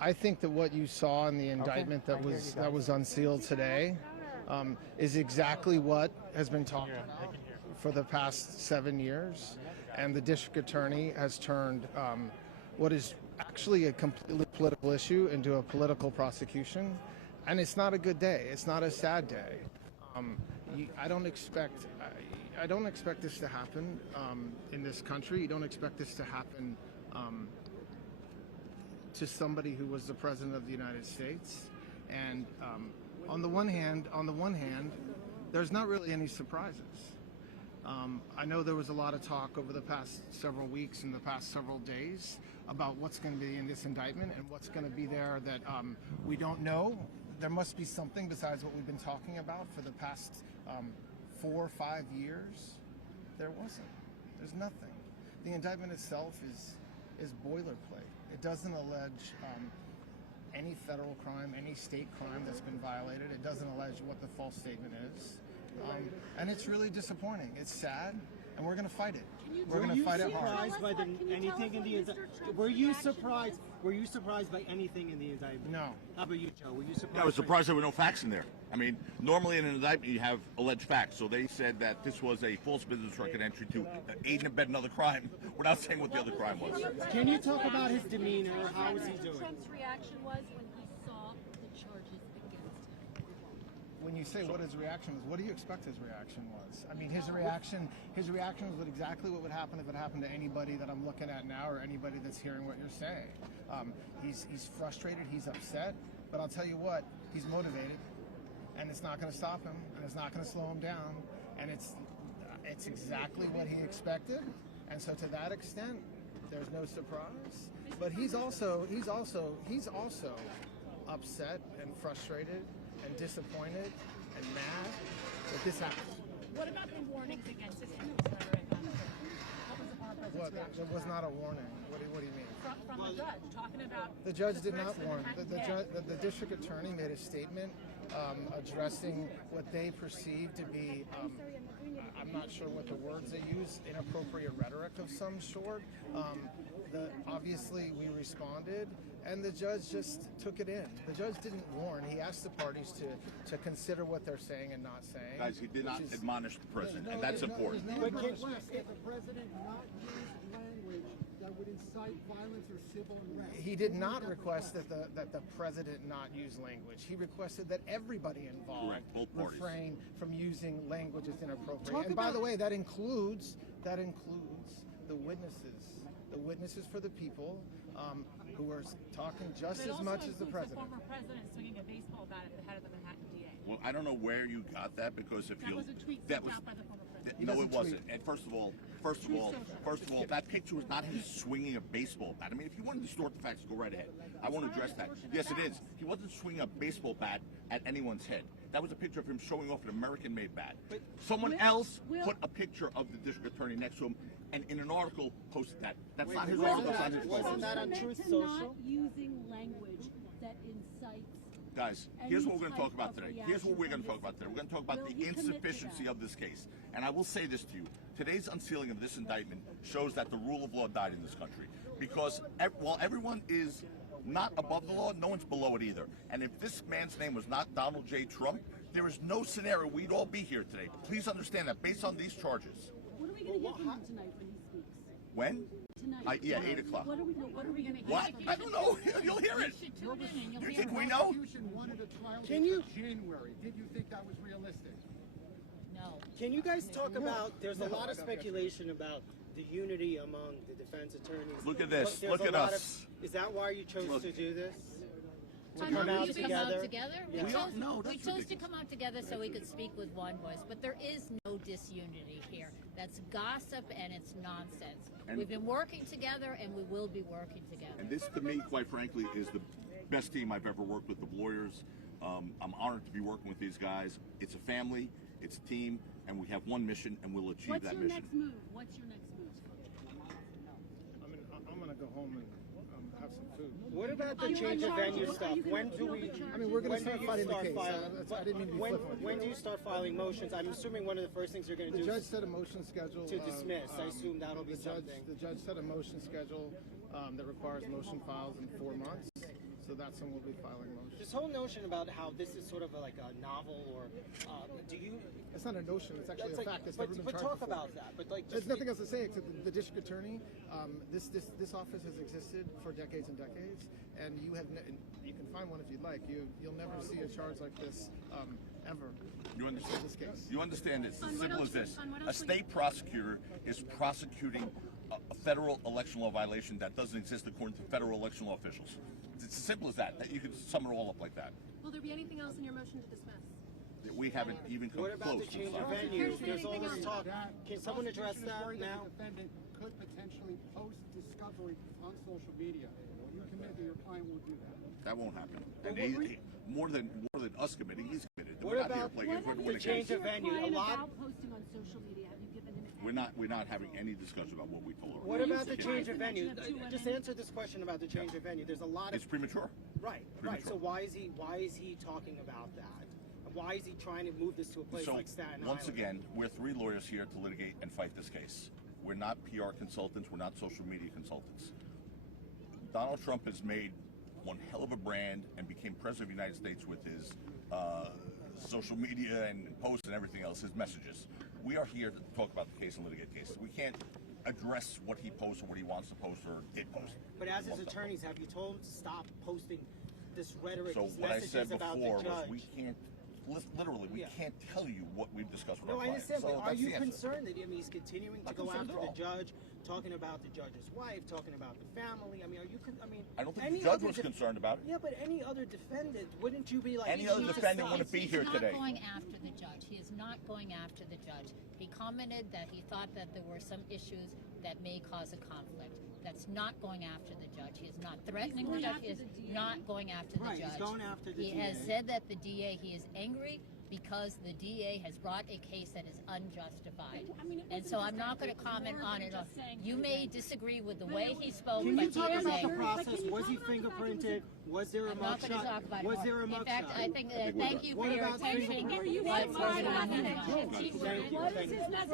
I think that what you saw in the indictment that was unsealed today is exactly what has been talked about for the past 7 years, and the district attorney has turned what is actually a completely political issue into a political prosecution, and it's not a good day. It's not a sad day. I don't expect this to happen in this country. You don't expect this to happen to somebody who was the president of the United States. And on the one hand, there's not really any surprises. I know there was a lot of talk over the past several weeks and the past several days about what's going to be in this indictment and what's going to be there that we don't know. There must be something besides what we've been talking about for the past 4 or 5 years. There wasn't. There's nothing. The indictment itself is boilerplate. It doesn't allege any federal crime, any state crime that's been violated. It doesn't allege what the false statement is. And it's really disappointing. It's sad, and we're going to fight it. We're going to fight it hard. Were you surprised by anything in the indictment? No. How about you, Joe? Were you surprised? I was surprised there were no facts in there. I mean, normally in an indictment you have alleged facts. So they said that this was a false business record entry to aid and abet another crime. We're not saying what the other crime was. Can you talk about his demeanor? How was he doing? Trump's reaction was when he saw the charges against him. When you say what his reaction was, what do you expect his reaction was? I mean, his reaction was exactly what would happen if it happened to anybody that I'm looking at now or anybody that's hearing what you're saying. He's frustrated, he's upset, but I'll tell you what, he's motivated, and it's not going to stop him, and it's not going to slow him down, and it's exactly what he expected, and so to that extent, there's no surprise. But he's also upset and frustrated and disappointed and mad that this happened. What about the warnings against his rhetoric? What was the former president's reaction? There was not a warning. What do you mean? From the judge, talking about... The judge did not warn. The district attorney made a statement addressing what they perceived to be, I'm not sure what the words they use, inappropriate rhetoric of some sort. Obviously, we responded, and the judge just took it in. The judge didn't warn. He asked the parties to consider what they're saying and not saying. Guys, he did not admonish the president, and that's important. If the president not use language that would incite violence or civil unrest. He did not request that the president not use language. He requested that everybody involved refrain from using language that's inappropriate. And by the way, that includes the witnesses for the people who are talking just as much as the president. The former president swinging a baseball bat at the head of the Manhattan DA. Well, I don't know where you got that, because if That was a tweet sent out by the former president. No, it wasn't. And first of all, that picture was not him swinging a baseball bat. I mean, if you want to distort the facts, go right ahead. I won't address that. Yes, it is. He wasn't swinging a baseball bat at anyone's head. That was a picture of him showing off an American-made bat. Someone else put a picture of the district attorney next to him, and in an article posted that. That's not his article. Wasn't that on Truth Social? Social? Not using language that incites. Guys, here's what we're going to talk about today. We're going to talk about the insufficiency of this case. And I will say this to you. Today's unsealing of this indictment shows that the rule of law died in this country. Because while everyone is not above the law, no one's below it either. And if this man's name was not Donald J. Trump, there is no scenario we'd all be here today. Please understand that based on these charges. What are we going to hear from him tonight when he speaks? When? Tonight. Yeah, 8 o'clock. What are we going to hear? What? I don't know. You'll hear it. You should tune in and you'll You hear think it. we know? Wanted a trial Can date you- for January. Did you think that was realistic? No. Can you guys talk about, there's a lot of speculation about the unity among the defense attorneys. Look at this. There's Look a at lot us. Is that why you chose to do this? To Come come out out together? together? We don't know. We That's chose to ridiculous. come out together so we could speak with one voice, but there is no disunity here. That's gossip and it's nonsense. And- We've been working together and we will be working together. And this, to me, quite frankly, is the best team I've ever worked with, the lawyers. I'm honored to be working with these guys. It's a family, it's a team, and we have one mission, and we'll achieve What's that your mission. next move? What's your next move? I'm going to go home and have some food. What about the change of venue stuff? When do we? I mean, we're going to When start do you fighting the start case. filing- I didn't mean to be flippant with you. When do you start filing motions? I'm assuming one of the first things you're going to The do judge is set a motion schedule to dismiss. I assume that'll be something. The judge set a motion schedule that requires motion files in 4 months. So that's when we'll be filing motions. This whole notion about how this is sort of like a novel, or do you? It's not a notion. It's actually a fact. It's never been but tried talk before. about that. But like, There's nothing else to say except the district attorney. This office has existed for decades and decades, and you can find one if you'd like. You'll never see a charge like this ever. You understand this case? You understand it's as simple as this. on what A else state prosecutor is prosecuting a federal election law violation that doesn't exist according to federal election law officials. It's as simple as that. You can sum it all up like that. Will there be anything else in your motion to dismiss? We haven't even come what about close the to change of deciding. venue? Here's There's all anything this else. talk. Can someone address Prosecution is that worried now? The defendant could potentially post discovery on social media. Will you commit that your client will do that? That won't happen. And more than us committing, he's committed. What We're not here about playing for the change of venue? A lot. Posting on social media. Have you given him We're not having any discussion about what we told her. What about the change of the venue? mention of 2 women? Just answer this question about the change of venue. There's a lot of It's premature. right. So why is he talking about that? Why is he trying to move this to a place So like Staten Island? once again, we're 3 lawyers here to litigate and fight this case. We're not PR consultants. We're not social media consultants. Donald Trump has made one hell of a brand and became president of the United States with his social media and posts and everything else, his messages. We are here to talk about the case and litigate cases. We can't address what he posts or what he wants to post or did post. But as his attorneys, have you told him to stop posting this rhetoric, So these what I messages said about before the judge? was we can't, literally, we Yeah. can't tell you what we've discussed with No, our I clients. understand, So but are that's you the answer. concerned that he's continuing to Not go concerned after at the all. judge, talking about the judge's wife, talking about the family? I mean, I don't think any the judge other was concerned about it. Yeah, but any other defendant, wouldn't you be like, Any you other need to defendant stop? wouldn't be He's here not today. going after the judge. He is not going after the judge. He commented that he thought that there were some issues that may cause a conflict. That's not going after the judge. He is not threatening the judge. He is not going after the Right, judge. he's going after the He DA. has said that the DA, he is angry because the DA has brought a case that is unjustified. I mean, it And wasn't so just I'm not that. going to comment More on than it. just saying You he may was- disagree with the way he spoke, Can but you he talk is about the angry. process? Was he talk about the fact that fingerprinted? Was there a I'm not going to talk mugshot? about it Was more. there a In fact, I mugshot? think, we're thank done. you What for your about attention. fingerprints? Are you But we're satisfied gonna with move that? on. Thank you. What is his message?